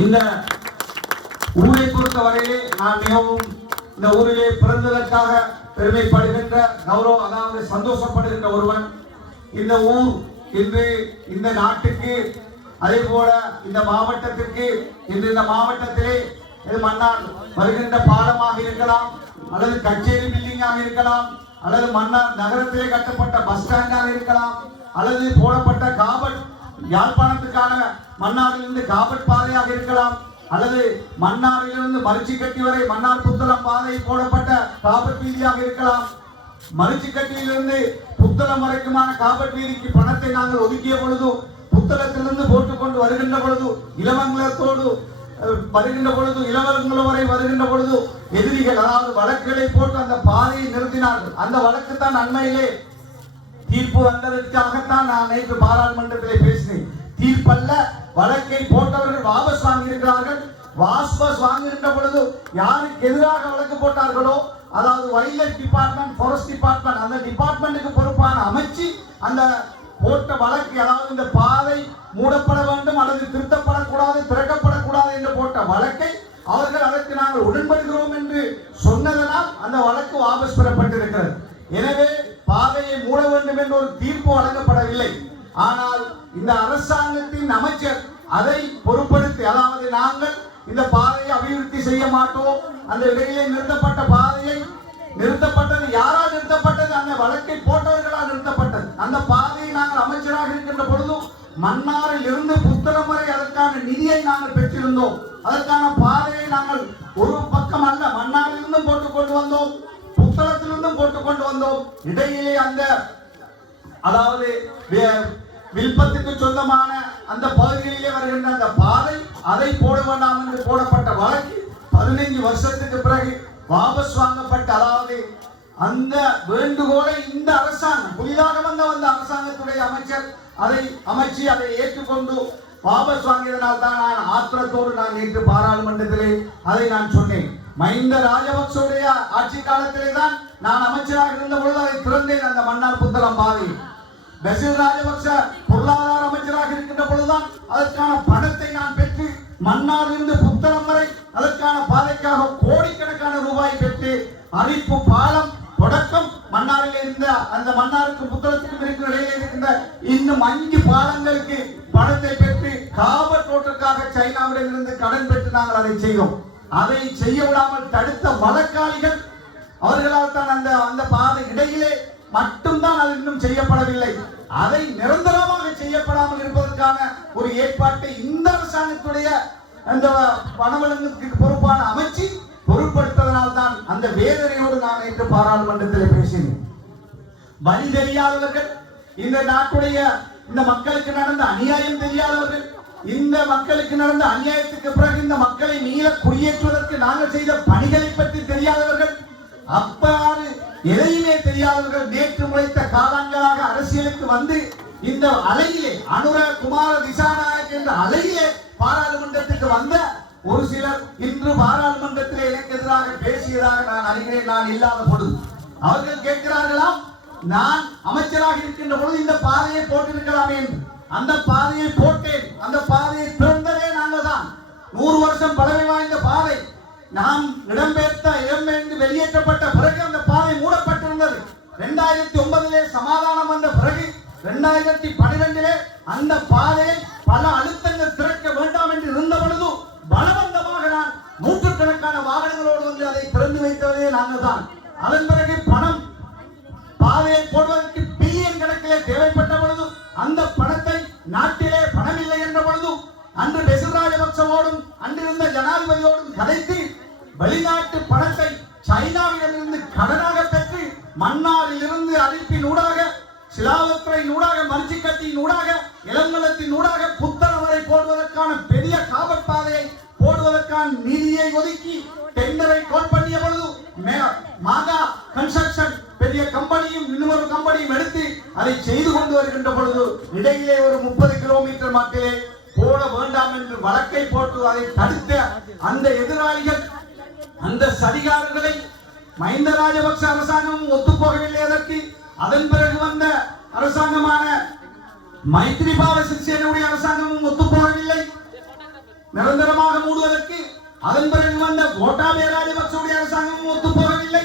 இந்த ஊரை பொறுத்தவரையிலே நான் மிகவும் இந்த ஊரிலே பிறந்ததற்காக பெருமைப்படுகின்ற அதாவது சந்தோஷப்படுகின்ற ஒருவன். இந்த ஊர் இன்று இந்த நாட்டுக்கு அதே போல இந்த மாவட்டத்திற்கு இன்று இந்த மாவட்டத்திலே இது மன்னார் வருகின்ற பாலமாக இருக்கலாம், அல்லது கச்சேரி பில்டிங்காக இருக்கலாம், அல்லது மன்னார் நகரத்திலே கட்டப்பட்ட பஸ் ஸ்டாண்டாக இருக்கலாம், அல்லது போடப்பட்ட காபட் யாழ்ப்பாணத்துக்கான மன்னாரிலிருந்து காபட் பாதையாக இருக்கலாம், அல்லது மன்னாரிலிருந்து மரிச்சிக்கட்டி வரை மன்னார் புத்தளம் பாதை போடப்பட்ட காபட் வீதியாக இருக்கலாம். மரிச்சிக்கட்டியிலிருந்து புத்தளம் வரைக்குமான காபட் வீதிக்கு பணத்தை நாங்கள் ஒதுக்கிய பொழுது, புத்தளத்திலிருந்து போட்டுக்கொண்டு வருகின்ற பொழுது, இளமங்கலத்தோடு வருகின்ற பொழுது, இளவரங்குளம் வரை வருகின்ற பொழுது எதிரிகள் அதாவது வழக்குகளை போட்டு அந்த பாதையை நிறுத்தினார்கள். அந்த வழக்கு தான் அண்மையிலே தீர்ப்பு வந்ததற்காகத்தான் நான் நேற்று பாராளுமன்றத்திலே பேசினேன். தீர்ப்பல்ல, வழக்கை போட்டவர்கள் வாபஸ் வாங்கி இருக்கிறார்கள். வாபஸ் வாங்குகின்ற பொழுது யாருக்கு எதிராக வழக்கு போட்டார்களோ, அதாவது wild life department, forest department, அந்த டிபார்ட்மெண்ட்டுக்கு பொறுப்பான அமைச்சு அந்த போட்ட வழக்கு, அதாவது இந்த பாதை மூடப்பட வேண்டும் அல்லது திருத்தப்படக்கூடாது, திறக்கப்படக்கூடாது என்று போட்ட வழக்கை அவர்கள் அதற்கு நாங்கள் உடன்படுகிறோம் என்று சொன்னதனால் அந்த வழக்கு வாபஸ் பெறப்பட்டிருக்கிறது. எனவே பாதையை மூட வேண்டும் என்ற ஒரு தீர்ப்பு வழங்கப்படவில்லை. ஆனால் இந்த அரசாங்கத்தின் அமைச்சர் அதை பொறுப்படுத்தி, அதாவது நாங்கள் இந்த பாதையை அபிவிருத்தி செய்ய மாட்டோம், அந்த இடையிலே நிறுத்தப்பட்ட பாதையை நிறுத்தப்பட்டது யாரால் நிறுத்தப்பட்டது? அந்த வழக்கை போட்டவர்களால் நிறுத்தப்பட்டது. அந்த பாதையை நாங்கள் அமைச்சராக இருக்கின்ற பொழுது மன்னாரில் இருந்து புத்தளம் வரை அதற்கான நிதியை நாங்கள் பெற்றிருந்தோம். அதற்கான பாதையை நாங்கள் ஒரு பக்கம் அல்ல, மன்னாரிலிருந்தும் போட்டுக் கொண்டு வந்தோம், புத்தளத்திலிருந்தும் போட்டுக் கொண்டு வந்தோம். இடையிலே அந்த அதாவது வில்பத்துக்கு சொந்தமான அந்த பகுதிகளிலே வருகின்ற அந்த பாதை அதை போட வேண்டாம் என்று போடப்பட்ட வழக்கு 15 வருஷத்துக்கு பிறகு வாபஸ் வாங்கப்பட்ட, அதாவது அந்த வேண்டுகோளை இந்த அரசாங்கம் புதிதாக வந்த அரசாங்கத்துடைய அமைச்சர் அதை அமைச்சு அதை ஏற்றுக்கொண்டு வாபஸ் வாங்கியதனால் தான் நான் ஆத்திரத்தோடு நான் நேற்று பாராளுமன்றத்திலே அதை நான் சொன்னேன். மஹிந்த ராஜபக்சவுடைய ஆட்சி காலத்திலே தான் நான் அமைச்சராக இருந்த பொழுது அதை திறந்தேன். அந்த மன்னார் புத்தளம் பாதை பசில் ராஜபக்ச பொருளாதார அமைச்சராக இருக்கின்ற பொழுதுதான் அதற்கான பணத்தை நான் பெற்று மன்னாரிலிருந்து புத்தளம் வரை அதற்கான பாதைக்காக கோடிக்கணக்கான ரூபாய் பெற்று அரிப்பு பாலம் தொடக்கம் மன்னாரில் இருந்த அந்த மன்னாருக்கு புத்தளத்துக்கும் இருக்கிற இடையில இருக்கின்ற இன்னும் 5 பாலங்களுக்கு பணத்தை பெற்று காபட் ரோட்டிற்காக சைனாவிடம் இருந்து கடன் பெற்று நாங்கள் அதை செய்தோம். அதை செய்ய விடாமல் தடுத்த வழக்காளிகள் அவர்களால் தான் அந்த பாதை இடையிலே மட்டும்தான் அது இன்னும் செய்யப்படவில்லை. அதை நிரந்தரமாக செய்யப்படாமல் இருப்பதற்கான ஒரு ஏற்பாட்டை இந்த அரசாங்கத்துடைய அந்த வனவளங்களுக்கு பொறுப்பான அமைச்சு பொருட்படுத்ததனால் தான் அந்த வேதனையோடு நான் நேற்று பாராளுமன்றத்தில் பேசினேன். வழி தெரியாதவர்கள், இந்த நாட்டுடைய இந்த மக்களுக்கு நடந்த அநியாயம் தெரியாதவர்கள், இந்த மக்களுக்கு நடந்த அநியாயத்துக்கு பிறகு இந்த மக்களை மீள குடியேற்றுவதற்கு நாங்கள் செய்த பணிகளை பற்றி தெரியாதவர்கள், அப்பாறு எதையுமே தெரியாதவர்கள், நேற்று முளைத்த காலங்களாக அரசியலுக்கு வந்து இந்த அலையிலே அனுர குமார திசாநாயக் என்ற அலையிலே பாராளுமன்றத்துக்கு வந்த ஒரு சிலர் இன்று பாராளுமன்றத்தில் எனக்கு எதிராக பேசியதாக நான் அறிகிறேன். நான் இல்லாத பொழுது அவர்கள் கேட்கிறார்களாம், நான் அமைச்சராக இருக்கின்ற பொழுது இந்த பாதையை போட்டிருக்கலாமே என்று. அந்த பாதையை போட்டேன், அந்த பாதையை திறந்ததே நாங்கள் தான். 100 வருஷம் பழமை வாய்ந்த பாதை. நாம் இடம்பெயர்ந்து வெளியேற்றப்பட்ட பிறகு அந்த பாதை மூடப்பட்டிருந்தது. 2009 சமாதானம் வந்த பிறகு 2012 அந்த பாதையை பல அழுத்தங்கள் திறக்க வேண்டாம் என்று இருந்த பொழுது பலவந்தமாக நான் நூற்றுக்கணக்கான வாகனங்களோடு வந்து அதை திறந்து வைத்ததே நாங்கள் தான். அதன் பிறகு பணம் பாதையை போடுவதற்கு பில்லியன் கணக்கிலே தேவைப்பட்ட பொழுது அந்த பணத்தை நாட்டிலே பணம் இல்லை என்ற பொழுது அன்று பசில் ராஜபக்சவோடும் அன்றிருந்த ஜனாதிபதியோடும் கதைத்து வெளிநாட்டு பணத்தை சைனாவிடமிருந்து கடனாக பெற்று மன்னாரில் இருந்து அரிப்பின் ஊடாக, சிலாவத்துறையின் ஊடாக, மரிச்சிக்கட்டியின் ஊடாக, இளங்கலத்தின் ஊடாக புத்தளம் வரை போடுவதற்கான பெரிய காபட் பாதையை போடுவதற்கான நிதியை ஒதுக்கி டெண்டரை கோட் பண்ணிய பொழுது மாதா கன்ஸ்ட்ரக்ஷன் பெரிய கம்பெனியும் இன்னொரு கம்பெனியும் எடுத்து அதை செய்து கொண்டு வருகின்ற பொழுது இடையிலே ஒரு 30 கிலோமீட்டர் மட்டிலே போட வேண்டாம் என்று வழக்கை போட்டு அதை தடுத்த அந்த எதிராளிகள், அந்த சதிகாரர்களை மஹிந்த ராஜபக்ச அரசாங்கம் ஒத்துப்போகவில்லை. அதற்கு அதன் பிறகு வந்த அரசாங்கமான மைத்ரிபால சிறிசேனவுடைய அரசாங்கமும் ஒத்துப்போகவில்லை. நிரந்தரமாக மூடுவதற்கு அதன் பிறகு வந்த கோட்டாபய ராஜபக்சவுடைய அரசாங்கமும் ஒத்து போகவில்லை.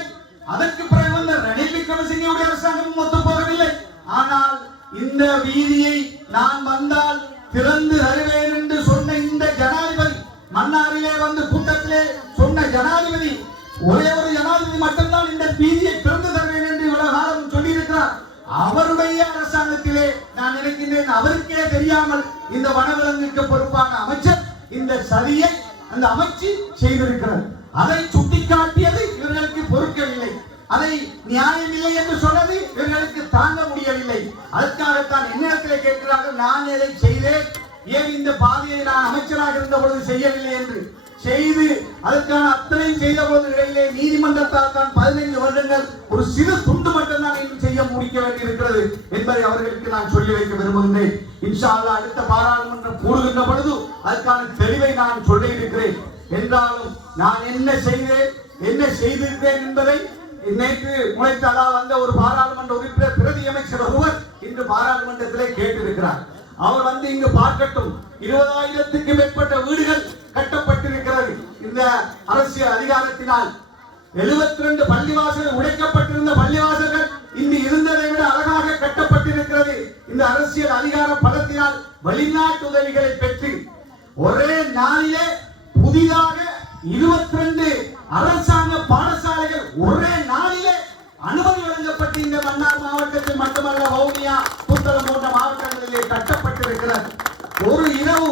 அதற்கு பிறகு வந்த ரணில் விக்ரமசிங்கவுடைய அரசாங்கமும் ஒத்து போகவில்லை. ஆனால் இந்த வீதியை நான் வந்தால் திறந்து தருவேன் என்று சொன்ன இந்த ஜனாதிபதி, மன்னாரிலே வந்து கூட்டத்திலே சொன்ன ஜனாதிபதி, ஒரே ஒரு ஜனாதிபதி மட்டும்தான் இந்த வீதியை திறந்து தருவேன் என்று இவ்வளவு காலம் சொல்லியிருக்கிறார். அவருடைய அரசாங்கத்திலே நான் நினைக்கின்றேன் அவருக்கே தெரியாமல் இந்த வனவிலங்குக்கு பொறுப்பான அமைச்சர் இந்த சதியை அந்த அமைச்சு செய்திருக்கிறார். அதை சுட்டிக்காட்டியது இவர்களுக்கு பொறுக்கவில்லை. அதை நியாயம் இல்லை என்று சொன்னது இவர்களுக்கு தாங்க முடியவில்லை. அதற்காகத்தான் என்னிடத்திலே கேட்கிறார்கள், நான் எதை செய்தேன், ஏன் இந்த பாதையை நான் அமைச்சராக இருந்த பொழுது செய்யவில்லை என்று. செய்து அதற்கான அத்தனையும் செய்த பொழுது இடையிலே நீதிமன்றத்தால் தான் 15 வருடங்கள் ஒரு சிறு துண்டு மட்டும்தான் இன்னும் செய்ய முடிக்க வேண்டியிருக்கிறது என்பதை அவர்களுக்கு நான் சொல்லி வைக்க விரும்புகின்றேன். இன்ஷா அல்லாஹ் அடுத்த பாராளுமன்றம் கூடுகின்ற பொழுது அதற்கான தெளிவை நான் சொல்லி இருக்கிறேன். என்றாலும் நான் என்ன செய்தேன், என்ன செய்திருக்கிறேன் என்பதை நேற்று முளைத்தலா வந்த ஒரு பாராளுமன்ற உறுப்பினர் பிரதி அமைச்சர் ஒருவர் இன்று பாராளுமன்றத்திலே கேட்டிருக்கிறார். அவர் வந்து இங்கு பார்க்கட்டும், 20,000க்கு மேற்பட்ட வீடுகள் கட்டப்பட்டிருக்கிறது இந்த அரசியல் அதிகாரத்தினால். 72 பள்ளிவாசல் உடைக்கப்பட்டிருந்த பள்ளிவாசல்கள் இன்று இருந்ததை விட அழகாக கட்டப்பட்டிருக்கிறது இந்த அரசியல் அதிகார பலத்தினால். வெளிநாட்டு உதவிகளை பெற்று ஒரே நாளிலே புதிதாக 22 அரசாங்க பாடசாலைகள் ஒரே நாளிலே அனுமதி வழங்கப்பட்டு இந்த மன்னார் மாவட்டத்தில் மட்டுமல்ல, வவுனியா, புத்தளம் போன்ற மாவட்டங்களிலே கட்டப்பட்டிருக்கிறது. ஒரு இரவு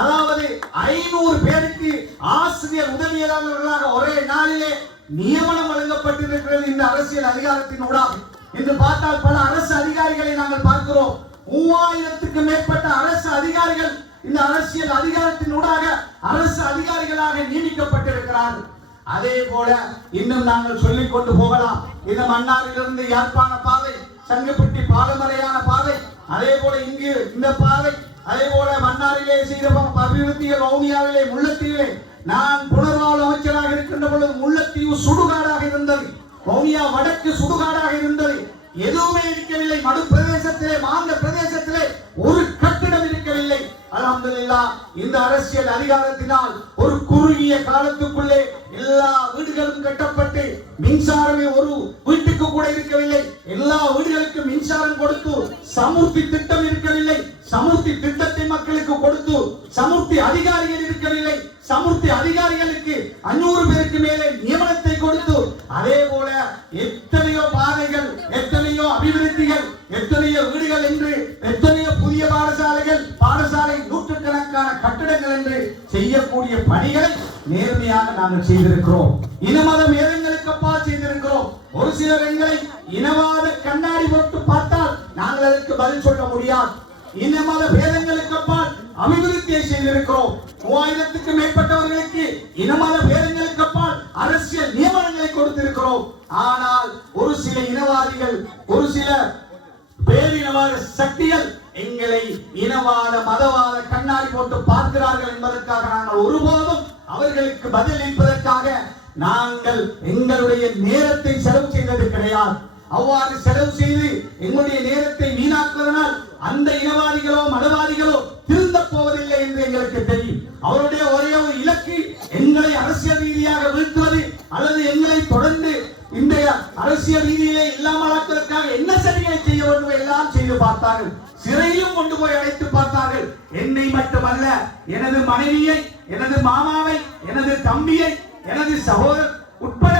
அதாவது 500 பேருக்கு ஆசிரியர் உதவியாளர்களாக ஒரே நாளிலே நியமனம் வழங்கப்பட்டிருக்கிறது இந்த அரசியல் அதிகாரத்தின் ஊடாக. என்று பார்த்தால் பல அரசு அதிகாரிகளை நாங்கள் பார்க்கிறோம். 3000க்கு மேற்பட்ட அரசு அதிகாரிகள் இந்த அரசியல் அதிகாரத்தின் ஊடாக அரசு அதிகாரிகளாக நியமிக்கப்பட்டிருக்கிறார்கள். அதே போல இன்னும் நாங்கள் சொல்லிக் கொண்டு போகலாம். இந்த மன்னாரிலிருந்து யாழ்ப்பாண பாதை, சங்கப்பட்டி பாலமறையான பாதை, அதே போல இங்கு இந்த பாதை, அதே போல மன்னாரிலே செய்த அபிவிருத்திகள், வவுனியாவிலே, முல்லைத்தீவிலே நான் புனர்வாழ்வு அமைச்சராக இருக்கின்ற பொழுது முல்லைத்தீவு சுடுகாடாக இருந்தது, வவுனியா வடக்கு சுடுகாடாக இருந்தது. எதுவுமே இருக்கவில்லை. மடு பிரதேசத்திலே, மாந்த பிரதேசத்திலே ஒரு கட்டிடம் இருக்கவில்லை. அல்ஹம்துலில்லாஹ் இந்த அரசியல் அதிகாரத்தினால் ஒரு குறுகிய காலத்துக்குள்ளே எல்லா வீடுகளும் கட்டப்பட்டு மின்சாரமே ஒரு வீட்டுக்கு கூட இருக்கவில்லை. எல்லா வீடுகளுக்கும் மின்சாரம் கொடுத்து சமுர்த்தி திட்டம் இருக்கவில்லை. சமுர்த்தி திட்டத்தை மக்களுக்கு கொடுத்து சமுர்த்தி அதிகாரிகள் இருக்கவில்லை. சமுர்த்தி அதிகாரிகளுக்கு 500 பேருக்கு மேலே நியமனத்தை கொடுத்து, அதே போல எத்தனையோ பாதைகள், எத்தனையோ அபிவிருத்திகள், எத்தனையோ வீடுகள் என்று, எத்தனையோ புதிய பாடசாலைகள், பாடசாலை நூற்றுக்கணக்கான கட்டிடங்கள் என்று செய்யக்கூடிய பணிகளை நேர்மையாக நாங்கள் செய்திருக்கிறோம். இனமத வேதங்களுக்கு அப்பால் செய்திருக்கிறோம். ஒரு சிலர் எங்களை இனவாத கண்ணாடி போட்டு பார்த்தால் நாங்கள் அதற்கு பதில் சொல்ல முடியாது. இனமத பேதங்களுக்கு அப்பால் அபிவிருத்தியை செய்திருக்கிறோம். 3000க்கு மேற்பட்டவர்களுக்கு இனமத பேதங்களுக்கு அப்பால் அரசியல் நியமனங்களை கொடுத்திருக்கிறோம். ஆனால் ஒரு சில இனவாதிகள், ஒரு சில பேரினவாத சக்திகள் எங்களை இனவாத மதவாத கண்ணாடி போட்டு பார்க்கிறார்கள் என்பதற்காக நாங்கள் ஒருபோதும் அவர்களுக்கு பதிலளிப்பதற்காக நாங்கள் எங்களுடைய நேரத்தை செலவு செய்தது கிடையாது. அவ்வாறு செலவு செய்து எங்களுடைய நேரத்தை வீணாக்குவதனால் அந்த இனவாதிகளோ மதவாதிகளோ திருந்த போவதில்லை என்று எங்களுக்கு தெரியும். அவருடைய ஒரே ஒரு இலக்கு எங்களை அரசியல் ரீதியாக வீழ்த்துவது அல்லது எங்களை தொடர்ந்து இந்த அரசியல் ரீதியிலே இல்லாமலாக்குவதற்காக என்ன சதிகளை செய்ய வேண்டும் எல்லாம் செய்து பார்த்தார்கள். சிறையிலும் கொண்டு போய் அழைத்து பார்த்தார்கள். என்னை மட்டுமல்ல, எனது மனைவியை, எனது மாமாவை, எனது தம்பியை, எனது சகோதரர் உட்பட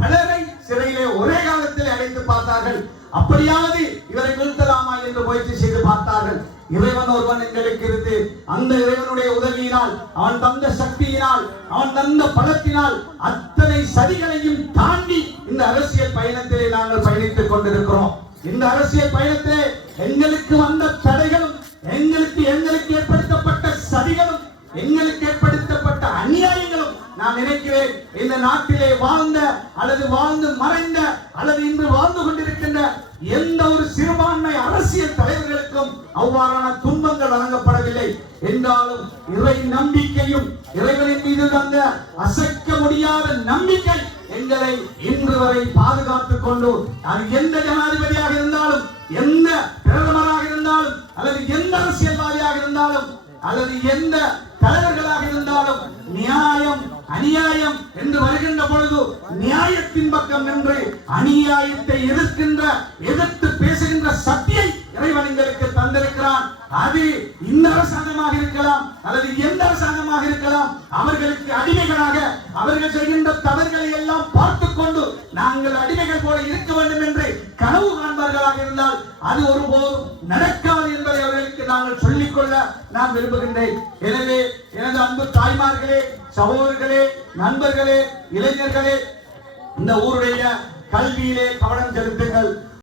பலரை சிறையிலே ஒரே காலத்தில் அழைத்து பார்த்தார்கள். அப்படியாவது இவரை வீழ்த்தலாமா என்று முயற்சி செய்து பார்த்தார்கள். இறைவன் ஒருவன் எங்களுக்கு இருந்து அந்த இறைவனுடைய உதவியினால், அவன் தந்த சக்தியினால், அவன் தந்த பலத்தினால் அத்தனை சதிகளையும் தாண்டி இந்த அரசியல் பயணத்திலே நாங்கள் பயணித்துக் கொண்டிருக்கிறோம். இந்த அரசியல் பயணத்திலே எங்களுக்கு வந்த தடைகளும், எங்களுக்கு ஏற்படுத்தப்பட்ட சதிகளும், எங்களுக்கு ஏற்படுத்தப்பட்ட அநியாயங்களும் நான் நினைக்கிறேன் இந்த நாட்டிலே வாழ்ந்த அல்லது வாழ்ந்து மறைந்த அல்லது இன்று வாழ்ந்து கொண்டிருக்கின்ற எந்த ஒரு சிறுபான்மை அரசியல் தலைவர்களுக்கும் அவ்வாறான துன்பங்கள் வழங்கப்படவில்லை. என்றாலும் இறை நம்பிக்கையும் இறைவனின் மீது தந்த அசைக்க முடியாத நம்பிக்கை எங்களை இன்று வரை பாதுகாத்துக் கொண்டு, அது எந்த ஜனாதிபதியாக இருந்தாலும், எந்த பிரதமராக இருந்தாலும், அல்லது எந்த அரசியல்வாதியாக இருந்தாலும், அல்லது எந்த தலைவர்களாக இருந்தாலும் நியாயம் அநியாயம் என்று வருகின்ற பொழுது நியாயத்தின் பக்கம் நின்று அநியாயத்தை எதிர்த்து பேசுகின்ற சக்தியை இறைவன் எங்களுக்கு தந்திருக்கிறான். அது இந்த அரசாங்கமாக இருக்கலாம் அல்லது எந்த அரசாங்கமாக இருக்கலாம். அவர்களுக்கு அடிமைகளாக அவர்கள் செய்கின்ற தவறுகளை எல்லாம் பார்த்துக் கொண்டு நாங்கள் அடிமைகள் போல இருக்க வேண்டும் என்று கனவு காண்பார்களாக இருந்தால் அது ஒருபோதும் நடக்காது என்பதை அவர்களுக்கு நாங்கள் சொல்லிக்கொள்ள நான் விரும்புகின்றேன். எனவே எனது அன்பு தாய்மார்களே, சகோதரர்களே, நண்பர்களே, இளைஞர்களே, இந்த ஊருடைய கல்வியிலே கவனம் செலுத்துங்கள்.